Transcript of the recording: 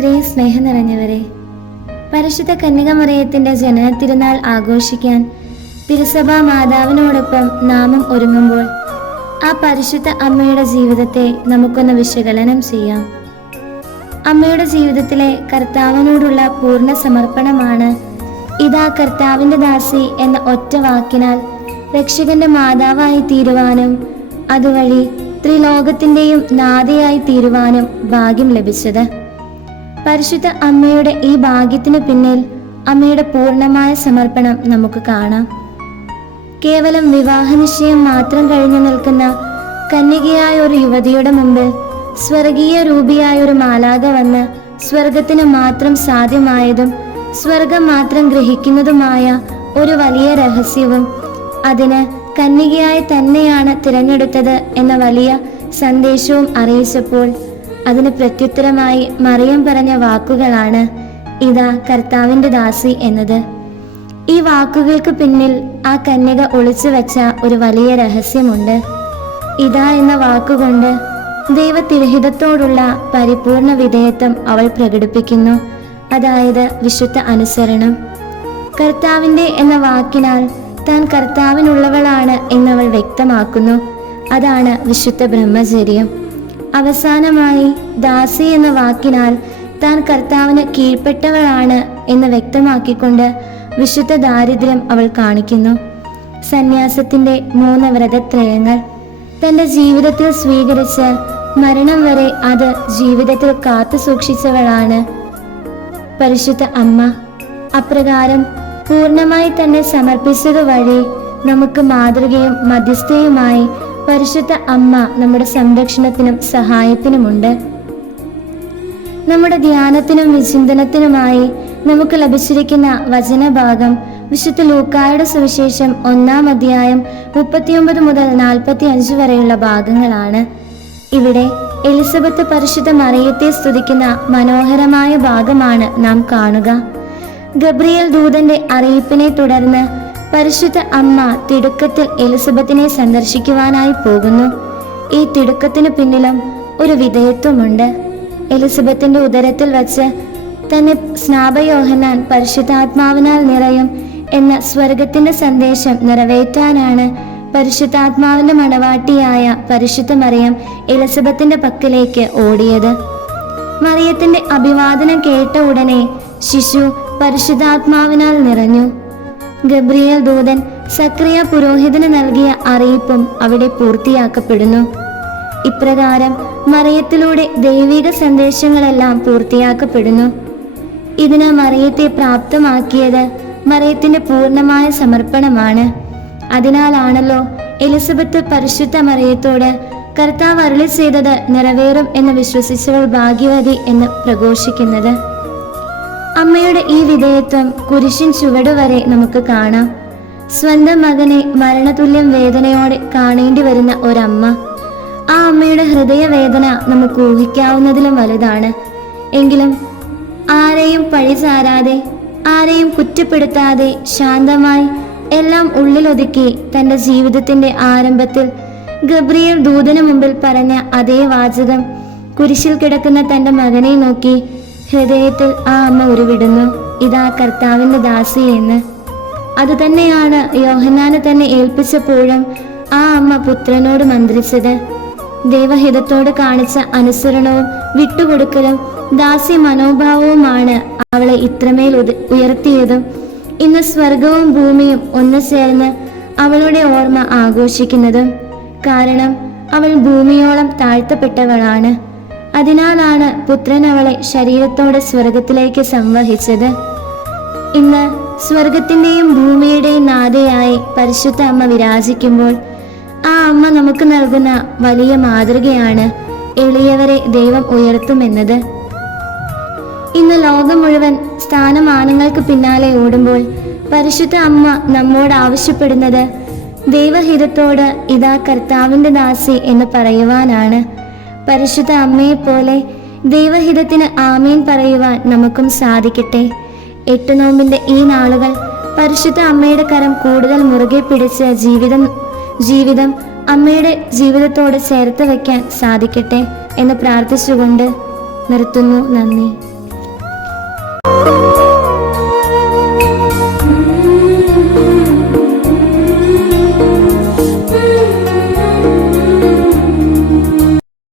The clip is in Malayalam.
എത്രയും സ്നേഹം നിറഞ്ഞവരെ, പരിശുദ്ധ കന്യകമറിയത്തിന്റെ ജനന തിരുനാൾ ആഘോഷിക്കാൻ തിരുസഭാ മാതാവിനോടൊപ്പം നാമും ഒരുങ്ങുമ്പോൾ ആ പരിശുദ്ധ അമ്മയുടെ ജീവിതത്തെ നമുക്കൊന്ന് വിശകലനം ചെയ്യാം. അമ്മയുടെ ജീവിതത്തിലെ കർത്താവിനോടുള്ള പൂർണ്ണ സമർപ്പണമാണ് ഇതാ കർത്താവിന്റെ ദാസി എന്ന ഒറ്റ വാക്കിനാൽ രക്ഷകന്റെ മാതാവായി തീരുവാനും അതുവഴി ത്രിലോകത്തിന്റെയും നാഥയായി തീരുവാനും ഭാഗ്യം ലഭിച്ചത്. പരിശുദ്ധ അമ്മയുടെ ഈ ഭാഗ്യത്തിനു പിന്നിൽ അമ്മയുടെ പൂർണ്ണമായ സമർപ്പണം നമുക്ക് കാണാം. കേവലം വിവാഹനിശ്ചയം മാത്രം കഴിഞ്ഞു നിൽക്കുന്ന കന്യകയായ ഒരു യുവതിയുടെ മുമ്പിൽ സ്വർഗീയ രൂപിയായ ഒരു മാലാഖ വന്ന് സ്വർഗത്തിന് മാത്രം സാധ്യമായതും സ്വർഗം മാത്രം ഗ്രഹിക്കുന്നതുമായ ഒരു വലിയ രഹസ്യവും അതിന് കന്യകയായി തന്നെയാണ് തിരഞ്ഞെടുത്തത് എന്ന വലിയ സന്ദേശവും അറിയിച്ചപ്പോൾ അതിന് പ്രത്യുത്തരമായി മറിയം പറഞ്ഞ വാക്കുകളാണ് ഇതാ കർത്താവിന്റെ ദാസി എന്നത്. ഈ വാക്കുകൾക്ക് പിന്നിൽ ആ കന്യക ഒളിച്ചു വെച്ച ഒരു വലിയ രഹസ്യമുണ്ട്. ഇതാ എന്ന വാക്കുകൊണ്ട് ദൈവതിരഹിതത്തോടുള്ള പരിപൂർണ വിധേയത്വം അവൾ പ്രകടിപ്പിക്കുന്നു. അതായത് വിശുദ്ധ അനുസരണം. കർത്താവിന്റെ എന്ന വാക്കിനാൽ താൻ കർത്താവിനുള്ളവളാണ് എന്നവൾ വ്യക്തമാക്കുന്നു. അതാണ് വിശുദ്ധ ബ്രഹ്മചര്യം. അവസാനമായി ദാസി എന്ന വാക്കിനാൽ താൻ കർത്താവിന് കീഴ്പ്പെട്ടവളാണ് എന്ന് വ്യക്തമാക്കിക്കൊണ്ട് വിശുദ്ധ ദാരിദ്ര്യം അവൾ കാണിക്കുന്നു. സന്യാസത്തിന്റെ 3 വ്രതത്രയങ്ങൾ തന്റെ ജീവിതത്തിൽ സ്വീകരിച്ച് മരണം വരെ അത് ജീവിതത്തിൽ കാത്തു സൂക്ഷിച്ചവളാണ് പരിശുദ്ധ അമ്മ. അപ്രകാരം പൂർണ്ണമായി തന്നെ സമർപ്പിച്ചത് വഴി നമുക്ക് മാതൃകയും മധ്യസ്ഥയുമായി പരിശുദ്ധ അമ്മ നമ്മുടെ സംരക്ഷണത്തിനും സഹായത്തിനുമുണ്ട്. നമ്മുടെ ധ്യാനത്തിനും വിചിന്തനത്തിനുമായി നമുക്ക് ലഭിച്ചിരിക്കുന്ന വചനഭാഗം വിശുദ്ധ ലൂക്കായുടെ സുവിശേഷം 1-ാം അധ്യായം 39 മുതൽ 45 വരെയുള്ള ഭാഗങ്ങളാണ്. ഇവിടെ എലിസബത്ത് പരിശുദ്ധ മറിയത്തെ സ്തുതിക്കുന്ന മനോഹരമായ ഭാഗമാണ് നാം കാണുക. ഗബ്രിയേൽ ദൂതന്റെ അറിയിപ്പിനെ തുടർന്ന് പരിശുദ്ധ അമ്മ തിടുക്കത്തിൽ എലിസബത്തിനെ സന്ദർശിക്കുവാനായി പോകുന്നു. ഈ തിടുക്കത്തിന് പിന്നിലും ഒരു വിധേയത്വമുണ്ട്. എലിസബത്തിന്റെ ഉദരത്തിൽ വച്ച് തന്നെ സ്നാപയോഹന്നാൻ പരിശുദ്ധാത്മാവിനാൽ നിറയും എന്ന സ്വർഗത്തിന്റെ സന്ദേശം നിറവേറ്റാനാണ് പരിശുദ്ധാത്മാവിന്റെ മണവാട്ടിയായ പരിശുദ്ധ മറിയം എലിസബത്തിന്റെ പക്കലേക്ക് ഓടിയത്. മറിയത്തിന്റെ അഭിവാദനം കേട്ട ഉടനെ ശിശു പരിശുദ്ധാത്മാവിനാൽ നിറഞ്ഞു. ഗബ്രിയേൽ ദൂതൻ സക്രിയ പുരോഹിതന് നൽകിയ അറിയിപ്പും അവിടെ പൂർത്തിയാക്കപ്പെടുന്നു. ഇപ്രകാരം മറിയത്തിലൂടെ ദൈവിക സന്ദേശങ്ങളെല്ലാം പൂർത്തിയാക്കപ്പെടുന്നു. ഇതിന് മറിയത്തെ പ്രാപ്തമാക്കിയത് മറിയത്തിന്റെ പൂർണ്ണമായ സമർപ്പണമാണ്. അതിനാലാണല്ലോ എലിസബത്ത് പരിശുദ്ധ മറിയത്തോട് കർത്താവ് അരുളി ചെയ്തത് നിറവേറും എന്ന് വിശ്വസിച്ചവൾ ഭാഗ്യവതി എന്ന് പ്രഘോഷിക്കുന്നത്. അമ്മയുടെ ഈ വിധേയത്വം കുരിശിൻ ചുവടുവരെ നമുക്ക് കാണാം. സ്വന്തം മകനെ മരണതുല്യം വേദനയോടെ കാണേണ്ടി വരുന്ന ഒരമ്മ. ആ അമ്മയുടെ ഹൃദയവേദന നമുക്ക് ഊഹിക്കാവുന്നതിലും വലുതാണ്. എങ്കിലും ആരെയും പഴിചാരാതെ ആരെയും കുറ്റപ്പെടുത്താതെ ശാന്തമായി എല്ലാം ഉള്ളിലൊതുക്കി തന്റെ ജീവിതത്തിന്റെ ആരംഭത്തിൽ ഗബ്രിയേൽ ദൂതന് മുമ്പിൽ പറഞ്ഞ അതേ വാചകം കുരിശിൽ കിടക്കുന്ന തന്റെ മകനെ നോക്കി ഹൃദയത്തിൽ ആ അമ്മ ഉരുവിടുന്നു. ഇതാ കർത്താവിന്റെ ദാസി എന്ന്. അതുതന്നെയാണ് യോഹന്നാനെ തന്നെ ഏൽപ്പിച്ചപ്പോഴും ആ അമ്മ പുത്രനോട് മന്ത്രിച്ചത്. ദൈവഹിതത്തോട് കാണിച്ച അനുസരണവും വിട്ടുകൊടുക്കലും ദാസ്യ മനോഭാവവുമാണ് അവളെ ഇത്രമേൽ ഉയർത്തിയതും ഇന്ന് സ്വർഗവും ഭൂമിയും ഒന്നു ചേർന്ന് അവളുടെ ഓർമ്മ ആഘോഷിക്കുന്നതും. കാരണം അവൾ ഭൂമിയോളം താഴ്ത്തപ്പെട്ടവളാണ്. അതിനാലാണ് പുത്രൻ അവളെ ശരീരത്തോടെ സ്വർഗത്തിലേക്ക് സംവഹിച്ചത്. ഇന്ന് സ്വർഗത്തിന്റെയും ഭൂമിയുടെയും നാഥയായി പരിശുദ്ധ അമ്മ വിരാജിക്കുമ്പോൾ ആ അമ്മ നമുക്ക് നൽകുന്ന വലിയ മാതൃകയാണ് എളിയവരെ ദൈവം ഉയർത്തുമെന്നത്. ഇന്ന് ലോകം മുഴുവൻ സ്ഥാനമാനങ്ങൾക്ക് പിന്നാലെ ഓടുമ്പോൾ പരിശുദ്ധ അമ്മ നമ്മോട് ആവശ്യപ്പെടുന്നത് ദൈവഹിതത്തോട് ഇതാ കർത്താവിന്റെ ദാസി എന്ന് പറയുവാനാണ്. പരിശുദ്ധ അമ്മയെപ്പോലെ ദൈവഹിതത്തിന് ആമേൻ പറയുവാൻ നമുക്കും സാധിക്കട്ടെ. 8 നോമ്പിന്റെ ഈ നാളുകൾ പരിശുദ്ധ അമ്മയുടെ കരം കൂടുതൽ മുറുകെ പിടിച്ച് ജീവിതം അമ്മയുടെ ജീവിതത്തോട് ചേർത്ത് വയ്ക്കാൻ സാധിക്കട്ടെ എന്ന് പ്രാർത്ഥിച്ചുകൊണ്ട് നിർത്തുന്നു. നന്ദി.